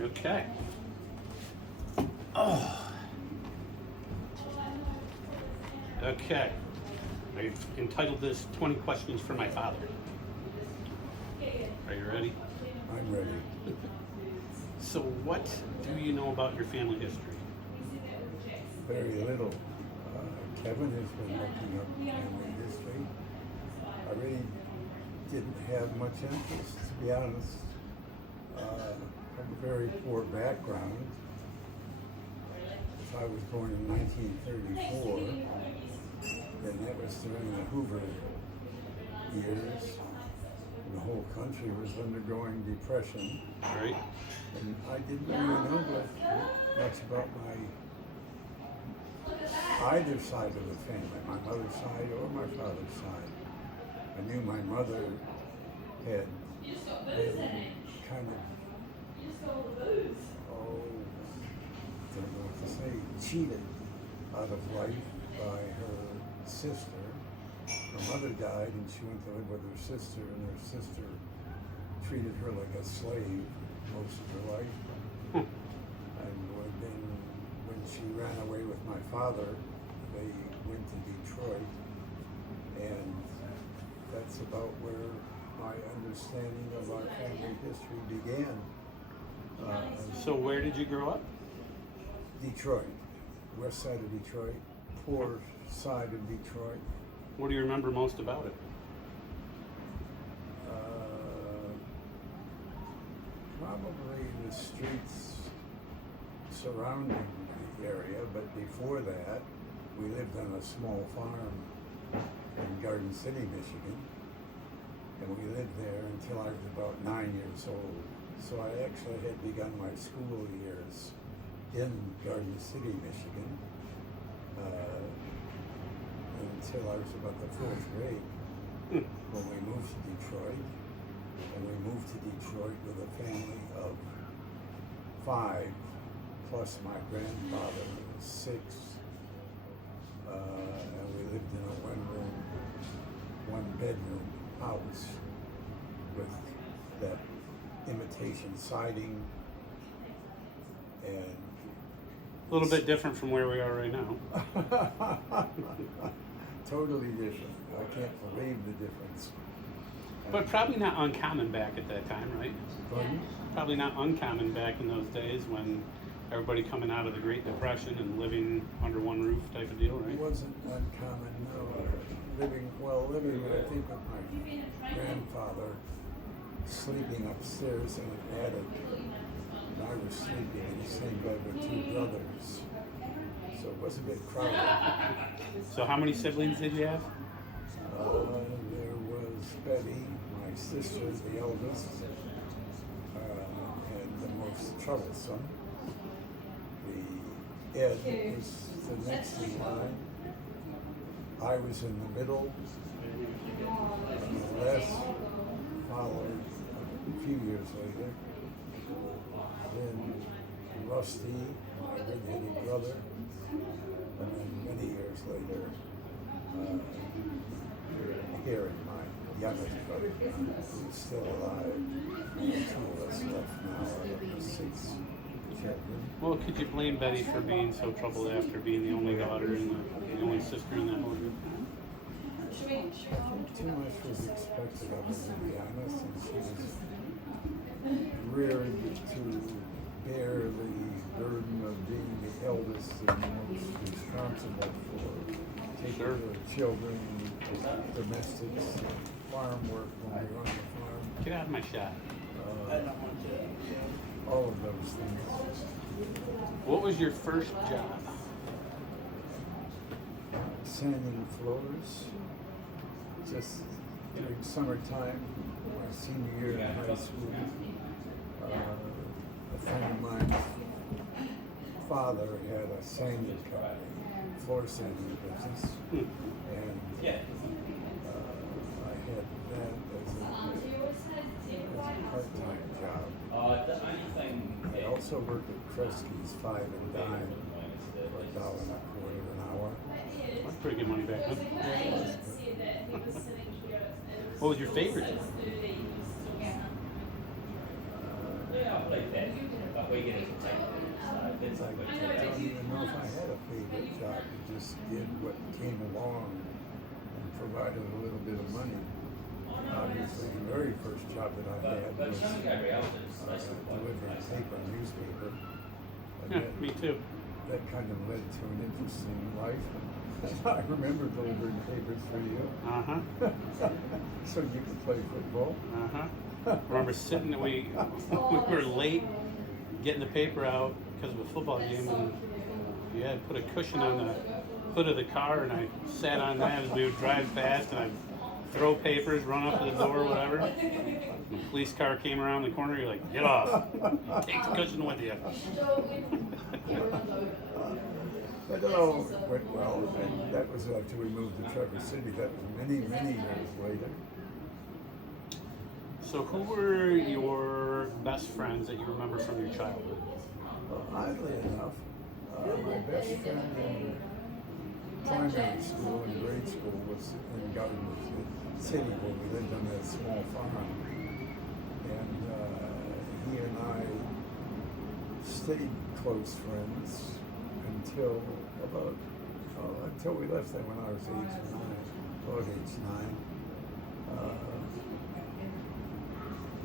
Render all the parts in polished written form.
Okay. Oh. Okay. I've entitled this 20 Questions for My Father. Are you ready? I'm ready. So what do you know about your family history? Very little. Kevin has been looking up family history. I really didn't have much interest, to be honest. I have a very poor background. I was born in 1934, and that was during the Hoover years. The whole country was undergoing depression. Right. And I didn't really know much about either side of the family, my mother's side or my father's side. I knew my mother had been kind of, don't know what to say, cheated out of life by her sister. Her mother died and she went to live with her sister, and her sister treated her like a slave most of her life. And then when she ran away with my father, they went to Detroit, and that's about where my understanding of our family history began. So where did you grow up? Detroit, west side of Detroit, poor side of Detroit. What do you remember most about it? Probably the streets surrounding the area, but before that, we lived on a small farm in Garden City, Michigan, and we lived there until I was about 9 years old. So I actually had begun my school years in Garden City, Michigan, until I was about the fourth grade when we moved to Detroit. And we moved to Detroit with a family of 5, plus my grandfather was 6. And we lived in a one-bedroom house with that imitation siding, and A little bit different from where we are right now. totally different. I can't believe the difference. But probably not uncommon back at that time, right? Pardon? Probably not uncommon back in those days when everybody coming out of the Great Depression and living under one roof type of deal, It right? wasn't uncommon, no. Living, I think, with my grandfather, sleeping upstairs in an attic, and I was sleeping in the same bed with 2 brothers. So it was a bit crowded. So how many siblings did you have? There was Betty, my sister, the eldest, and the most troublesome. Ed was the next in line. I was in the middle. Les followed a few years later. Then Rusty, my red-headed brother, and then many years later, Harry, my youngest brother, who's still alive. And the 2 of us left now out of the 6 children. Well, could you blame Betty for being so troubled after being the only daughter and the only sister in that whole group? I think too much was expected of her, to be honest, and she was reared to bear the burden of being the eldest and most responsible for taking care of children, domestics, farm work when we were on the farm. Get out of my shot. All of those things. What was your first job? Sanding floors, just during summertime, my senior year in high school. A friend of mine's father had a sanding company, floor sanding business, and I had that as a part-time job. I also worked at Kresge's 5 and Dime for $1.25 an hour. That's pretty good money back then. What was your favorite job? don't even know if I had a favorite job. I just did what came along and provided a little bit of money. Obviously, the very first job that I had was delivering paper, newspaper. And Yeah, me too. that kind of led to an interesting life. I remember delivering papers for you. So you could play football. Remember sitting, we were late getting the paper out because of a football game, and you had to put a cushion on the hood of the car, and I sat on that as we would drive past, and I'd throw papers, run up to the door, whatever. The police car came around the corner, you're like, get off. Take the cushion with you. But it all went well, and that was after we moved to Traverse City. That was many, many years later. So who were your best friends that you remember from your childhood? Well, oddly enough, my best friend in primary school and grade school was in Garden City, where we lived on that small farm. And he and I stayed close friends until we left there when I was about age 9.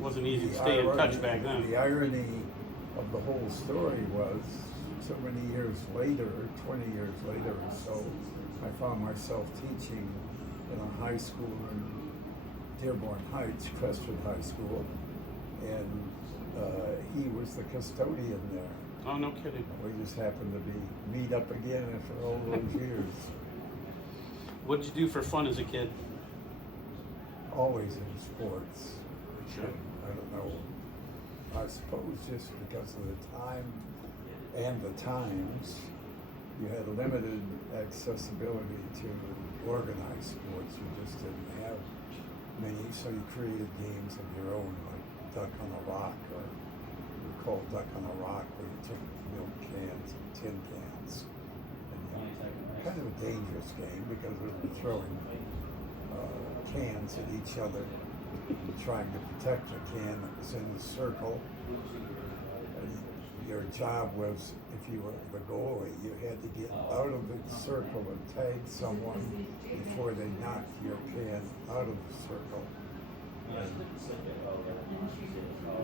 Wasn't easy to stay in touch back then. The irony of the whole story was, so many years later, 20 years later or so, I found myself teaching in a high school in Dearborn Heights, Crestwood High School, and he was the custodian there. Oh, no kidding. We just happened to meet up again after all those years. What did you do for fun as a kid? Always in sports. Sure. I don't know. I suppose just because of the time and the times, you had limited accessibility to organized sports. You just didn't have many, so you created games of your own, like Duck on a Rock, or we called Duck on a Rock, where you took milk cans and tin cans. And kind of a dangerous game because we were throwing cans at each other, trying to protect the can that was in the circle. And your job was, if you were the goalie, you had to get out of the circle and tag someone before they knocked your can out of the circle. And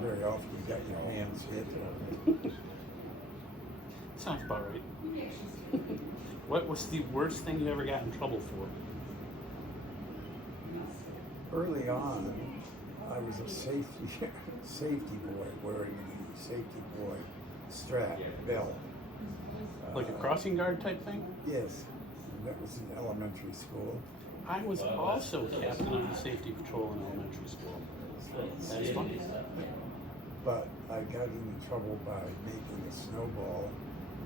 very often you got your hands hit. Sounds about right. What was the worst thing you ever got in trouble for? Early on, I was a safety boy, wearing the safety boy strap belt. Like a crossing guard type thing? Yes, that was in elementary school. I was also captain of the safety patrol in elementary school. That's funny. But I got into trouble by making a snowball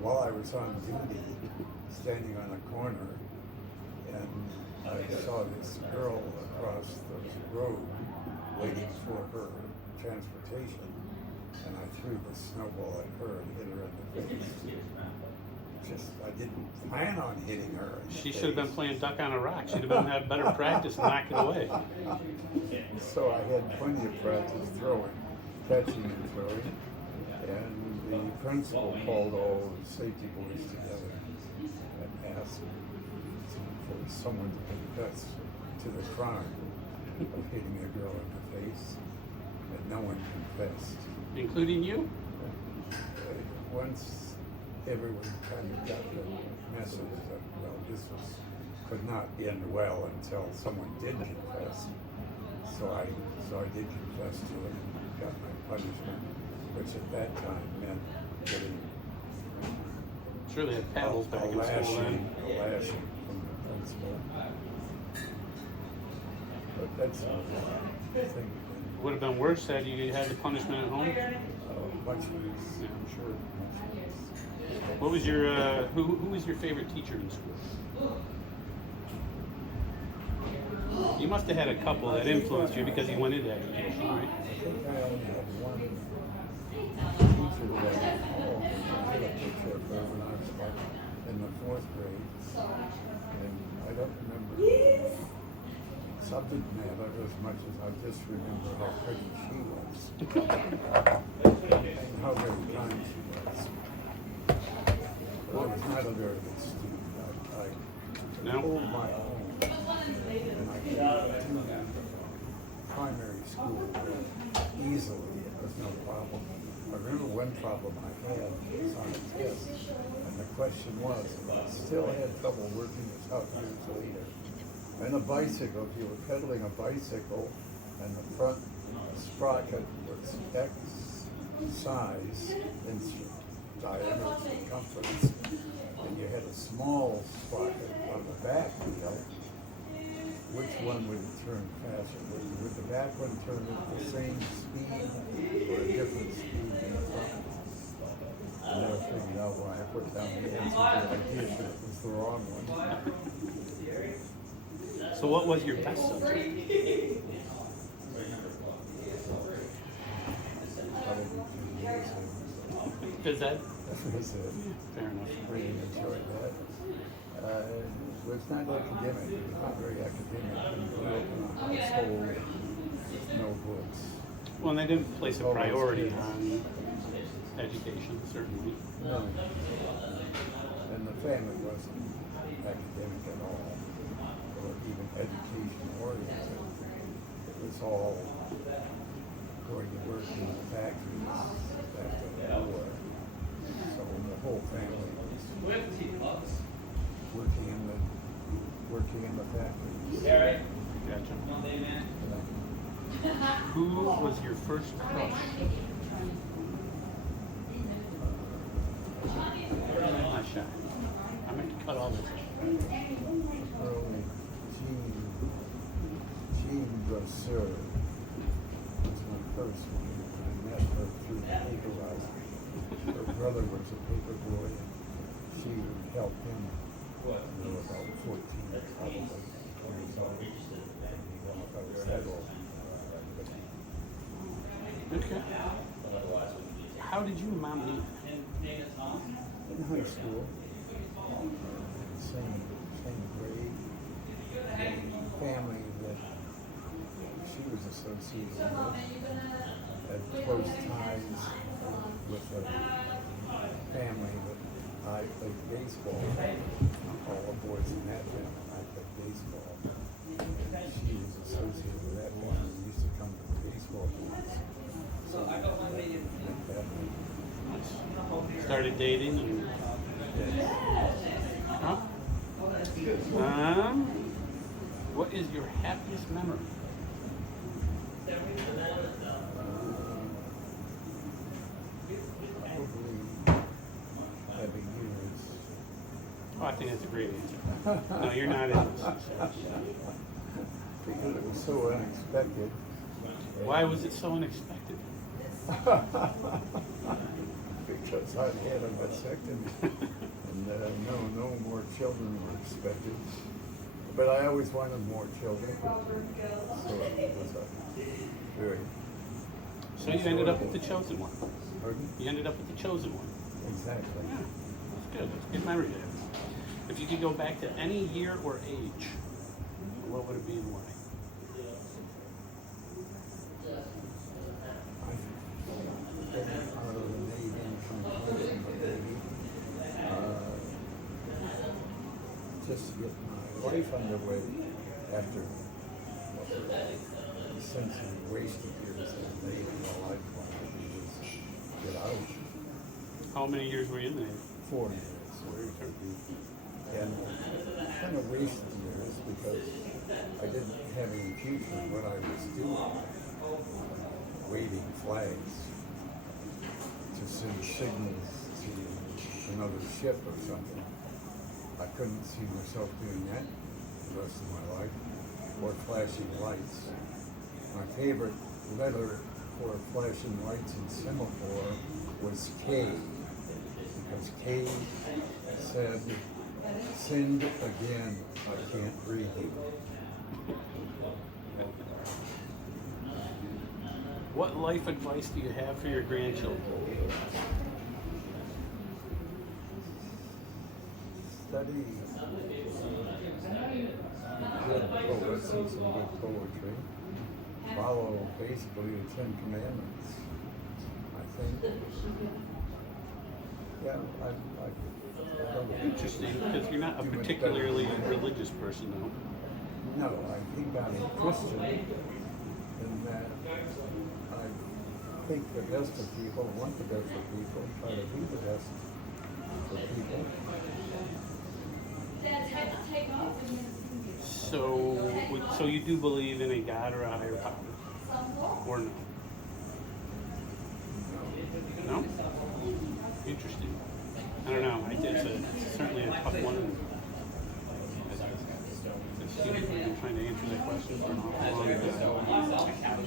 while I was on duty, standing on a corner, and I saw this girl across the road waiting for her transportation, and I threw the snowball at her and hit her in the face. I didn't plan on hitting her. She should have been playing Duck on a Rock. She'd have had better practice and knocked it away. So I had plenty of practice throwing, catching and throwing, and the principal called all the safety boys together and asked for someone to confess to the crime of hitting a girl in the face, and no one confessed. Including you? Once everyone kind of got the message that, well, this could not end well until someone did confess. So I did confess to it and got my punishment, which at that time meant getting Sure they had paddles back in school then. a lashing from the principal. But that's another thing. Would have been worse had you had the punishment at home. Much worse. Yeah, I'm sure. Much worse. What was your who was your favorite teacher in school? You must have had a couple that influenced you because you went into education, right? I think I only had one teacher that I recall. I had a picture of her when I was about in the 4th grade. And I don't remember subject matter as much as I just remember how pretty she was. And how many times was no problem. I remember one problem I had was on a test, and the question was, I still had trouble working this out years later. And a bicycle, if you were pedaling a bicycle, and the front sprocket was X size in diameter circumference, and you had a small sprocket on the back wheel, which one would turn faster? Would the back one turn at the same speed or a different speed than the front? I never figured out why I put down the answer, but I did, but it was the wrong one. So what was your best subject? Phys ed? Phys ed. Fair enough. Really enjoyed that. It was not academic. It was not very academic. We grew up in a household with no books. Well, and they didn't place a priority on education, certainly. No. And the family wasn't academic at all, or even education oriented. It was all going to work in the factories after the war. So the whole family was working in the factories. Gotcha. Who was your first crush? Not shy. I'm going to cut all this. Early Jean Brasseur was my first one. I met her through the paper route. Her brother was a paper boy. She would help him. They were about 14, probably. Years old. I was that old. Okay. How did you and Mom meet? In high school. Same grade. Family that she was associated with had close ties with a family that I played baseball. All the boys in that family, I played baseball. She was associated with that family. We used to come to the baseball games. So that Started dating and... Huh? What is your happiest memory? Probably having years. Oh, I think that's a great answer. No, you're not in this. Because it was so unexpected. Why was it so unexpected? Because I had a vasectomy, and no more children were expected. But I always wanted more children, so it was a very... So you ended up with the chosen one. Pardon? You ended up with the chosen one. Exactly. Yeah, that's good. That's a good memory there. If you could go back to any year or age, what would it be and why? Out of the Navy and from the Navy, just to get my life underway after essentially wasted years in the Navy. All I wanted to do was get out. How many years were you in the Navy? 4 years. And kind of wasted years because I didn't have any future in what I was doing. Waving flags to send signals to another ship or something. I couldn't see myself doing that the rest of my life, or flashing lights. My favorite letter for flashing lights in semaphore was K, because K said, "Send again, I can't breathe you." What life advice do you have for your grandchildren? Study good poets and some good poetry. Follow basically the 10 Commandments, I think. Yeah, I don't think Interesting, because you're not a particularly religious person, though. No, I think I'm a Christian in that I think the best of people, want the best of people, try to be the best for people. So you do believe in a God or a higher power, or no? No? Interesting. I don't know. It's certainly a tough one. I've been trying to answer that question for an awful long time.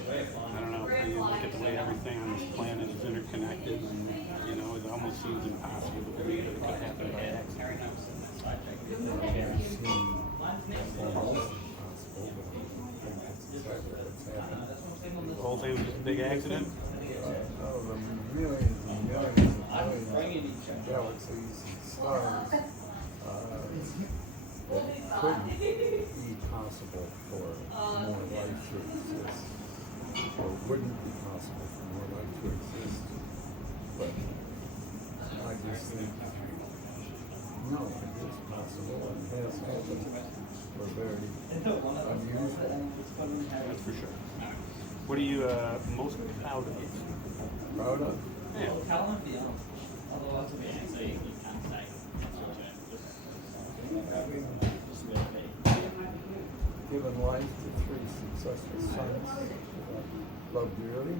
I don't know. When you look at the way everything on this planet is interconnected, and it almost seems impossible to believe that it could happen by accident. The whole thing was just a big accident? Oh, the millions and millions and millions of galaxies and stars that it couldn't be possible for more life to exist, or wouldn't be possible for more life to exist. But I just think, no, it is possible and has happened. We're very unusual. That's for sure. What are you most proud of? Proud of? Yeah. Having given life to 3 successful sons that loved dearly.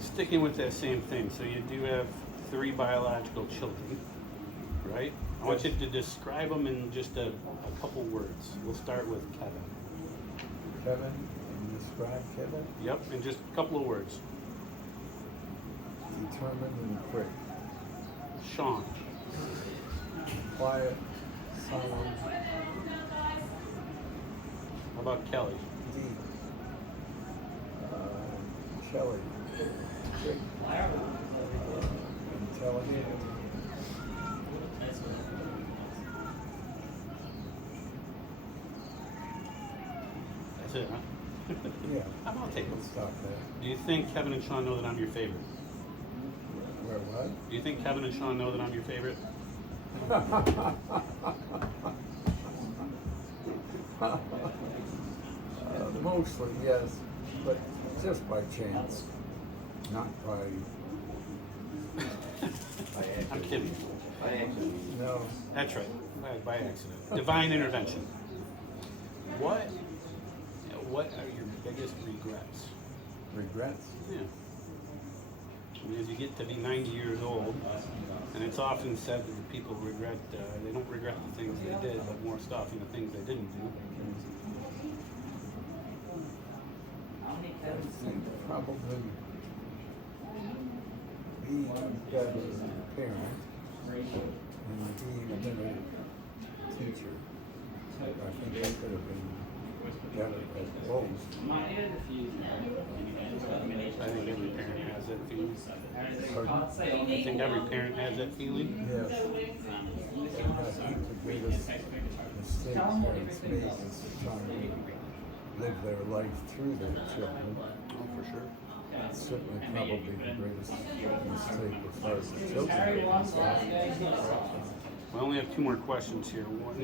Sticking with that same thing, so you do have 3 biological children, right? I want you to describe them in just a couple words. We'll start with Kevin. Kevin, can you describe Kevin? Yep, in just a couple of words. Determined and quick. Sean. Quiet, silent, How about Kelly? deep. Shelley, quick, intelligent. That's it, huh? Yeah, I'll take let's it. stop there. Do you think Kevin and Sean know that I'm your favorite? Where what? Do you think Kevin and Sean know that I'm your favorite? Mostly, yes, but just by chance, not by, I'm kidding. no. That's right, by accident. Divine intervention. What are your biggest regrets? Regrets? Yeah. I mean, as you get to be 90 years old, and it's often said that the people regret, they don't regret the things they did, but more stuff and the things they didn't do. I think probably being a better parent and being a better teacher. I think I could have been better at both. I think every parent has that feeling. Pardon? I think every parent has that feeling. Yes. And I think the greatest mistake parents make is trying to live their life through their children. Oh, for sure. Certainly probably the greatest mistake as far as the children are concerned. I only have 2 more questions here. One,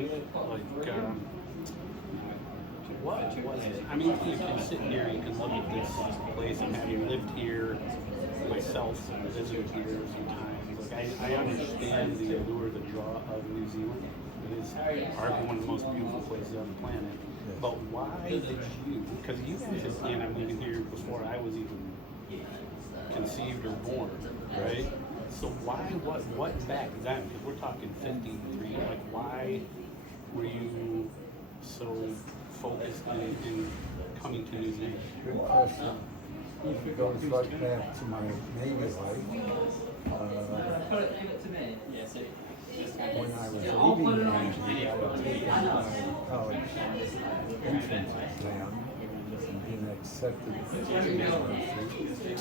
what was it? I mean, you can sit here, you can look at this place, and having lived here myself and visited here a few times, like I understand the allure, the draw of New Zealand. It is arguably one of the most beautiful places on the planet. But why did you? Because you guys had planned on moving here before I was even conceived or born, right? So why? What back then? Because we're talking 53. Like, why were you so focused in coming to New Zealand? Good question. It goes right back to my Navy life. When I was leaving the Navy, I had taken my college entrance exam and been accepted to the university.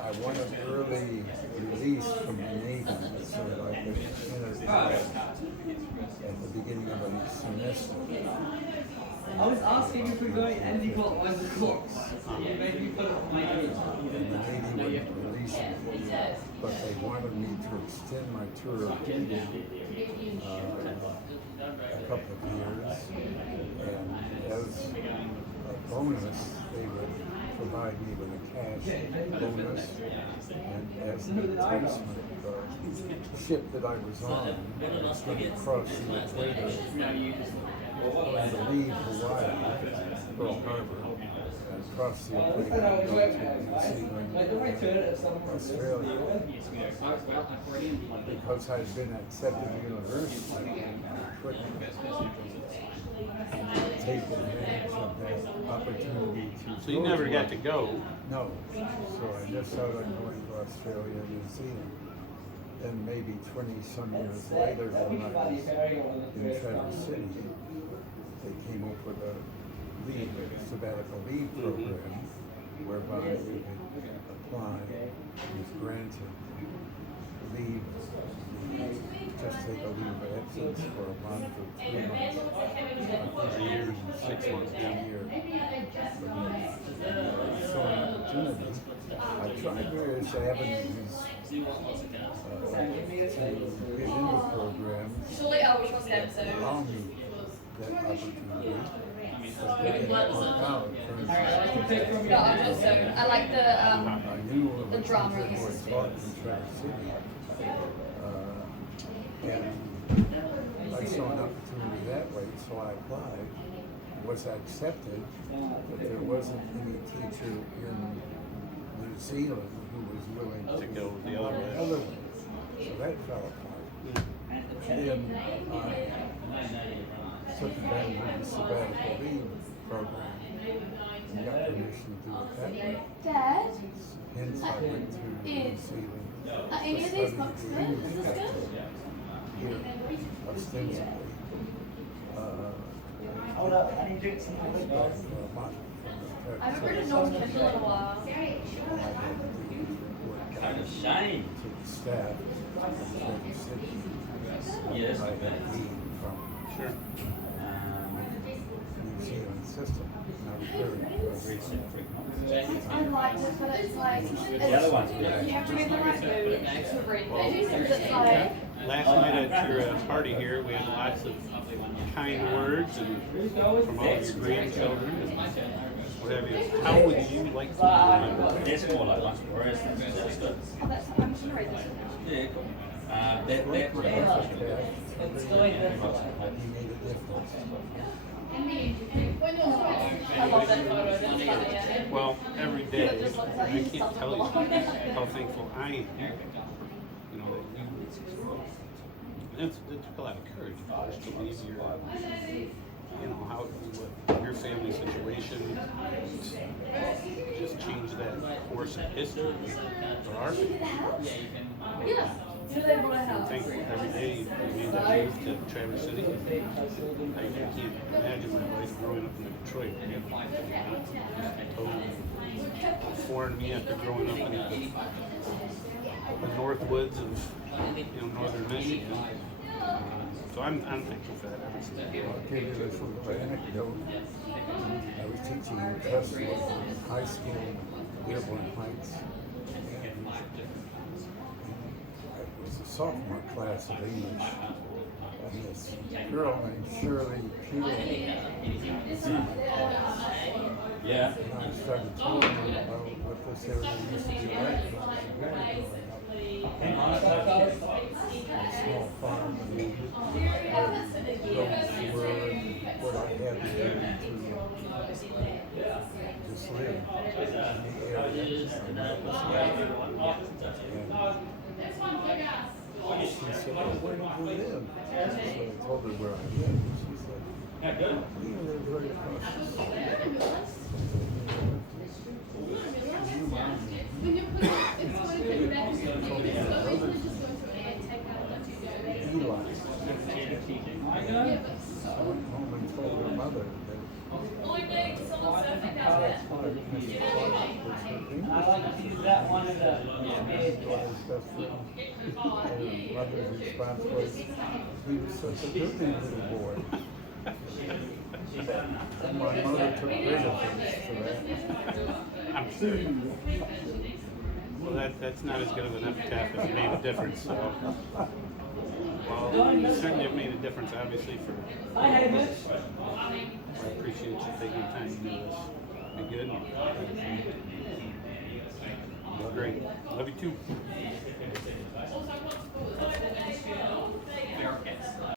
I wanted early release from the Navy so that I could enter college at the beginning of a semester. I was asking if we're going and you got one of the clocks. You made me put it on my head. And the Navy wouldn't release me, but they wanted me to extend my tour of duty a couple of years, and as a bonus, they would provide me with a cash bonus, and as an enticement, the ship that I was on was going to cross the equator and leave Hawaii, Pearl Harbor, and cross the equator and go to New Zealand, Australia. Because I'd been accepted to university, I couldn't take advantage of that opportunity to So you go never to got work. to go. No. So I missed out on going to Australia and New Zealand. Then maybe 20-some years later, when I was in Traverse City, they came up with a sabbatical leave program whereby you could apply, was granted leave, just take a leave of absence for a month or 3 months, A year, 6 months, a yeah. year. So an opportunity. I tried various avenues to get into programs that allow me that opportunity. But they didn't work out. For instance, No, I'm just so I like the I knew of the a drama teacher in who the had taught in Traverse City. And I saw an opportunity that way, so I applied, was accepted, but there wasn't any teacher in New Zealand who was willing To go the other way. other way. So that fell apart. Then I took advantage of the sabbatical leave program and got permission to do it that way. Dad. Hence I went to New Zealand. Are any of to these study books the good? English Is this culture here, ostensibly. Hold up, I need to drink something. For a month from the I haven't Traverse read a City. North Kindle in a while. And I had to do report Kind of back shame. to the staff of Traverse City. Yes. I had leave from Sure. New Zealand system. And I was very impressed. I liked it, but it's like The other one's you have to be in the right mood to read things. It's like Last night at your party here, we had lots of kind words and from all of your grandchildren and what have you. How would you like to be remembered? That's more like lunch whereas that's good. oh, that's I'm just gonna read this. Yeah, cool. That Great that professor, It's Dad. going He made a difference. I love that photo. That's funny. Yeah. Well, every day, I can't tell you how thankful I am. You know, that you, it took a lot of courage, of course, to leave your, you know, how, what, your family situation, just change that course of history for our family. Yeah. Do they want to I'm help? thankful every day you made that move to Traverse City. I can't imagine my life growing up in Detroit. Totally foreign to me after growing up in the north woods of northern Michigan. So I'm thankful for that every step. I'll give you this little anecdote. I was teaching in Tuscaloosa High School in Dearborn Heights. And it was a sophomore class of English. And this girl named Shirley Pugh was in my class. yeah. And I started telling her about what this area used to be like when I was growing up. A small farm and where the roads were and what I had to do to just live in the area. And that was and she said, "Oh, where do you live?" So I told her where I lived. She said, "We live right across the street." You mind me? Told me her brother's name. Eli. I went home and told her mother that Mr. Clark was her English teacher. I like to use that one of the Daughter's best friend. And her mother's response was, "He was such a good little boy." And my mother took great offense to that. I'm sure. Well, that's not as good of an epitaph as made a difference. So Well, you certainly have made a difference, obviously, for Hi, Hamish. I appreciate you taking the time to do this. Be good. Great. Love you too.